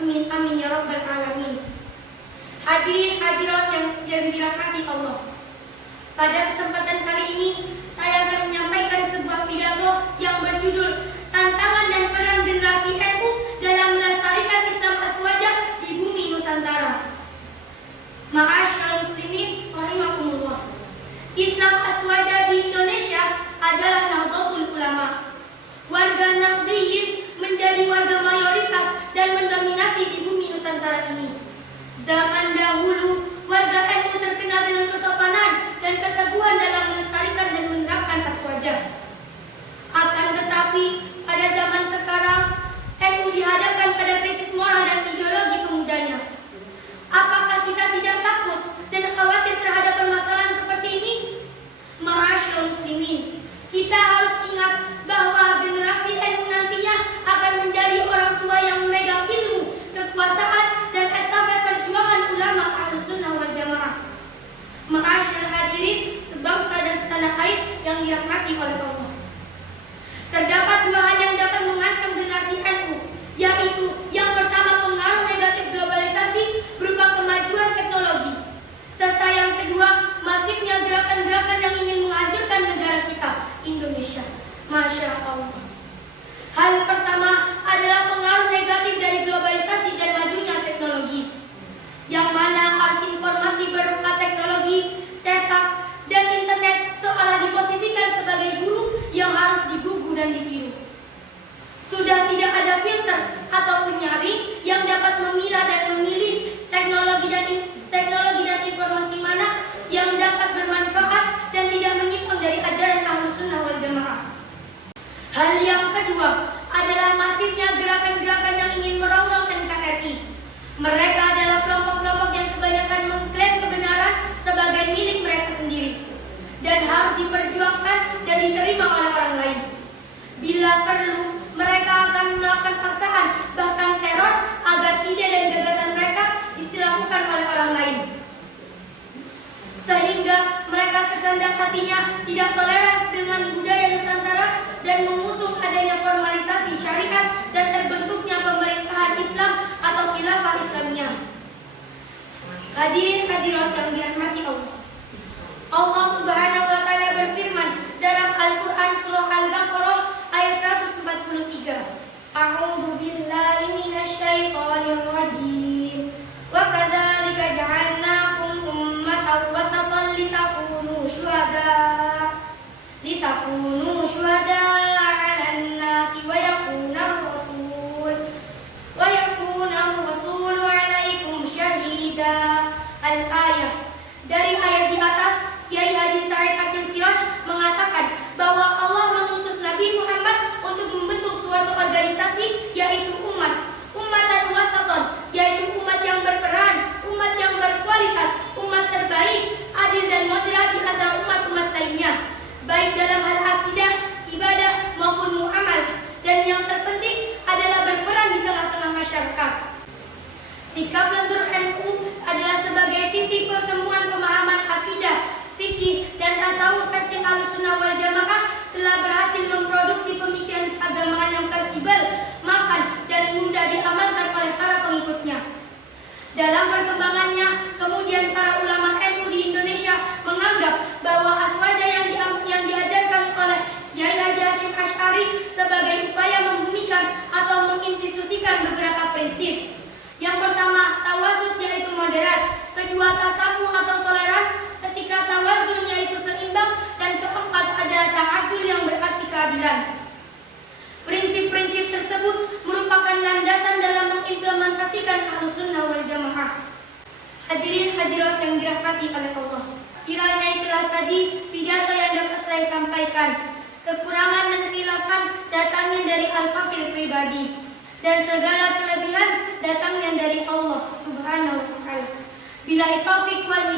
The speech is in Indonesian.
Amin amin ya rabbal alamin. Hadirin hadirat yang dirahmati Allah. Pada kesempatan kali ini saya akan menyampaikan sebuah pidato yang berjudul Tantangan dan Peran Generasi NU dalam Melestarikan Islam Aswaja di Bumi Nusantara. Ma'asyiral muslimin rahimakumullah. Islam Aswaja di Indonesia adalah Nahdlatul Ulama. Warga Nahdliyin menjadi warga mayoritas dan mendominasi di bumi Nusantara ini. Zaman dahulu, warga NU terkenal dengan kesopanan dan keteguhan dalam melestarikan dan menerapkan aswaja. Akan tetapi, pada zaman sekarang, NU dihadapkan pada krisis moral dan ideologi pemudanya. Apakah kita tidak takut dan khawatir terhadap permasalahan seperti ini? Ma'asyiral muslimin, kita harus ingat bahwa generasi NU nantinya akan menjadi orang tua yang memegang ilmu, kekuasaan, dan estafet perjuangan ulama Ahlus Sunnah wal Jamaah. Ma'asyiral hadirin sebangsa dan setanah air yang dirahmati oleh Allah. Terdapat dua hal yang dapat mengancam generasi NU, yaitu yang pertama pengaruh negatif globalisasi berupa kemajuan teknologi, serta yang kedua masifnya gerakan-gerakan yang ingin menghancurkan negara kita, Indonesia. Masya Allah. Hal pertama adalah pengaruh negatif dari globalisasi dan majunya teknologi, yang mana arus informasi berupa teknologi, cetak, dan internet seolah diposisikan sebagai guru yang harus digugu dan ditiru. Sudah tidak ada filter atau penyaring yang dapat memilah dan memilih teknologi dan informasi mana yang dapat bermanfaat dan tidak menyimpang dari ajaran Ahlus Sunnah wal Jamaah. Hal yang kedua adalah masifnya gerakan-gerakan yang ingin merongrong NKRI. Mereka adalah kelompok-kelompok yang kebanyakan mengklaim kebenaran sebagai milik mereka sendiri dan harus diperjuangkan dan diterima oleh orang lain. Bila perlu, mereka akan melakukan paksaan bahkan teror agar ide dan gagasan mereka dilakukan oleh orang lain. Sehingga mereka sekehendak hatinya tidak toleran dengan budaya Nusantara dan mengusung adanya formalisasi syariat dan terbentuknya pemerintahan Islam atau khilafah Islamiyah. Hadirin hadirat yang dirahmati Allah. Allah Subhanahu wa taala berfirman dalam Al-Qur'an surah Al-Baqarah ayat 143. A'udzu billahi minasy syaithanir rajim. Wa kadzalika ja'alnakum ummatan wasatan litakunu syuhada'a 'alan nasi wa yakuna ar-rasulu 'alaikum syahida. Al-ayah. Dari ayat di atas, Kiai Haji Said Akil Siraj mengatakan bahwa Allah mengutus Nabi Muhammad untuk membentuk suatu organisasi, yaitu ummatan wasaton, yaitu umat yang berperan, umat yang berkualitas, umat terbaik, adil dan moderat di antara umat-umat lainnya, baik dalam hal akidah, ibadah maupun muamalah, dan yang terpenting adalah berperan di tengah-tengah masyarakat. Sikap lentur NU adalah sebagai titik pertemuan pemahaman akidah, fikih, dan tasawuf versi Ahlussunnah wal Jamaah telah berhasil memproduksi pemikiran keagamaan yang fleksibel, mapan, dan mudah diamalkan oleh para pengikutnya. Dalam perkembangannya, kemudian para ulama NU di Indonesia menganggap bahwa aswaja yang diajarkan oleh Kiai Haji Hasyim Asy'ari sebagai upaya membumikan atau menginstitusikan beberapa prinsip. Yang pertama, tawasud yaitu moderat, kedua tasamu atau toleran, ketiga tawazun yaitu seimbang, dan keempat adalah ta'adul yang berarti keadilan. Prinsip-prinsip tersebut merupakan landasan dalam mengimplementasikan Ahlussunnah wal Jamaah. Hadirin hadirat yang dirahmati oleh Allah, kiranya itulah tadi pidato yang dapat saya sampaikan. Kekurangan dan khilafan datangnya dari al-fakir pribadi, dan segala kelebihan datangnya dari Allah Subhanahu wa taala. Billahi taufiq wal